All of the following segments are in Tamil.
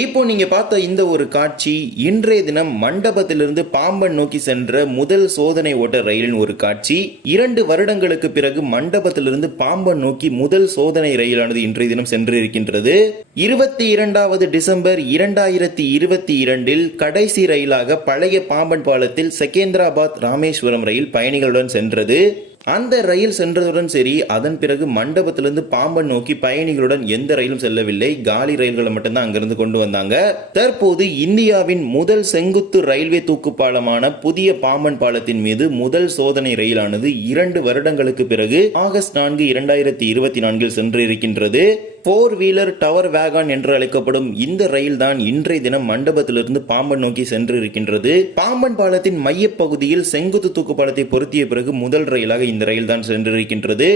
நீங்க பார்த்த இந்த ஒரு காட்சி இன்றைய தினம் மண்டபத்திலிருந்து பாம்பன் நோக்கி சென்ற முதல் சோதனை ஓட்ட ரயிலின் ஒரு காட்சி. இரண்டு வருடங்களுக்கு பிறகு மண்டபத்திலிருந்து பாம்பன் நோக்கி முதல் சோதனை ரயிலானது இன்றைய தினம் சென்று இருக்கின்றது இருபத்தி இரண்டாவது டிசம்பர் இரண்டாயிரத்தி இருபத்தி இரண்டில் கடைசி ரயிலாக பழைய பாம்பன் பாலத்தில் செகேந்திராபாத் ராமேஸ்வரம் ரயில் பயணிகளுடன் சென்றது. அந்த ரயில் சென்றதுடன் சரி அதன் பிறகு மண்டபத்திலிருந்து பாம்பன் நோக்கி பயணிகளுடன் எந்த ரயிலும் செல்லவில்லை. காலி ரயில்களை மட்டும்தான் அங்கிருந்து கொண்டு வந்தாங்க. தற்போது இந்தியாவின் முதல் செங்குத்து ரயில்வே தூக்கு பாலமான புதிய பாம்பன் பாலத்தின் மீது முதல் சோதனை ரயிலானது இரண்டு வருடங்களுக்கு பிறகு ஆகஸ்ட் நான்கு இரண்டாயிரத்தி இருபத்தி நான்கில் சென்று இருக்கின்றது ஃபோர் வீலர் டவர் வேகான் என்று அழைக்கப்படும் இந்த ரயில் தான் இன்றைய தினம் மண்டபத்திலிருந்து பாம்பன் நோக்கி சென்று இருக்கின்றது பாம்பன் பாலத்தின் மையப்பகுதியில் செங்குத்து தூக்கு பாலத்தை பொருத்திய பிறகு முதல் ரயிலாக இந்த ரயில் தான் சென்றிருக்கின்றது.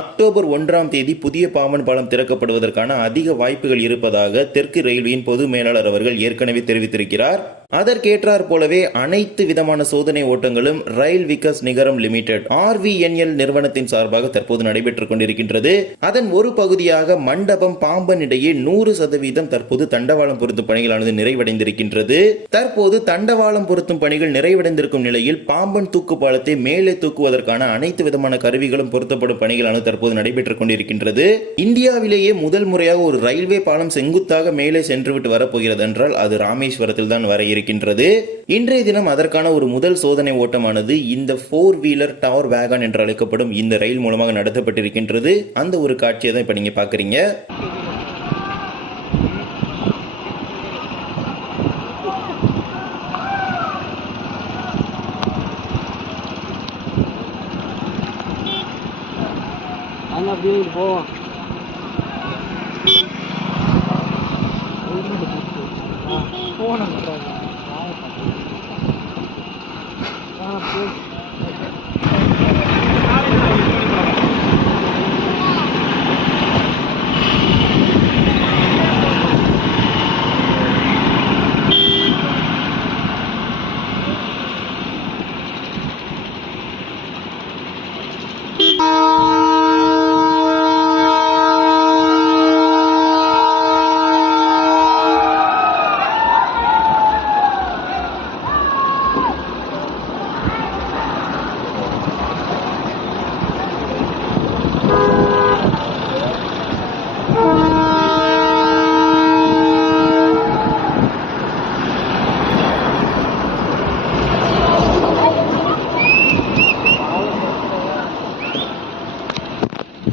அக்டோபர் ஒன்றாம் தேதி புதிய பாம்பன் பாலம் திறக்கப்படுவதற்கான அதிக வாய்ப்புகள் இருப்பதாக தெற்கு ரயில்வேயின் பொது மேலாளர் அவர்கள் ஏற்கனவே தெரிவித்திருக்கிறார். அதற்கேற்றார் போலவே அனைத்து விதமான சோதனை ஓட்டங்களும் ரயில் விகஸ் நிகரம் லிமிடெட் ஆர்விஎன்எல் நிறுவனத்தின் சார்பாக தற்போது நடைபெற்றுக் கொண்டிருக்கின்றது. அதன் ஒரு பகுதியாக மண்டபம் பாம்பன் இடையே நூறு சதவீதம் தற்போது தண்டவாளம் பொருத்தும் பணிகளானது நிறைவடைந்திருக்கின்றது. தற்போது தண்டவாளம் பொருத்தும் பணிகள் நிறைவடைந்திருக்கும் நிலையில் பாம்பன் தூக்கு பாலத்தை மேலே தூக்குவதற்கான அனைத்து விதமான கருவிகளும் பொருத்தப்படும் பணிகளானது தற்போது நடைபெற்றுக் கொண்டிருக்கின்றது. இந்தியாவிலேயே முதல் முறையாக ஒரு ரயில்வே பாலம் செங்குத்தாக மேலே சென்றுவிட்டு வரப்போகிறது என்றால் அது ராமேஸ்வரத்தில் தான் வர இருக்கின்றது இன்றைய தினம் அதற்கான ஒரு முதல் சோதனை ஓட்டமானது இந்த ஃபோர் வீலர் டவர் வேகன் என்று அழைக்கப்படும் இந்த ரயில் மூலமாக நடத்தப்பட்டிருக்கின்றது. அந்த ஒரு காட்சியை தான் இப்ப நீங்க பாக்குறீங்க அப்படியே போவோம்.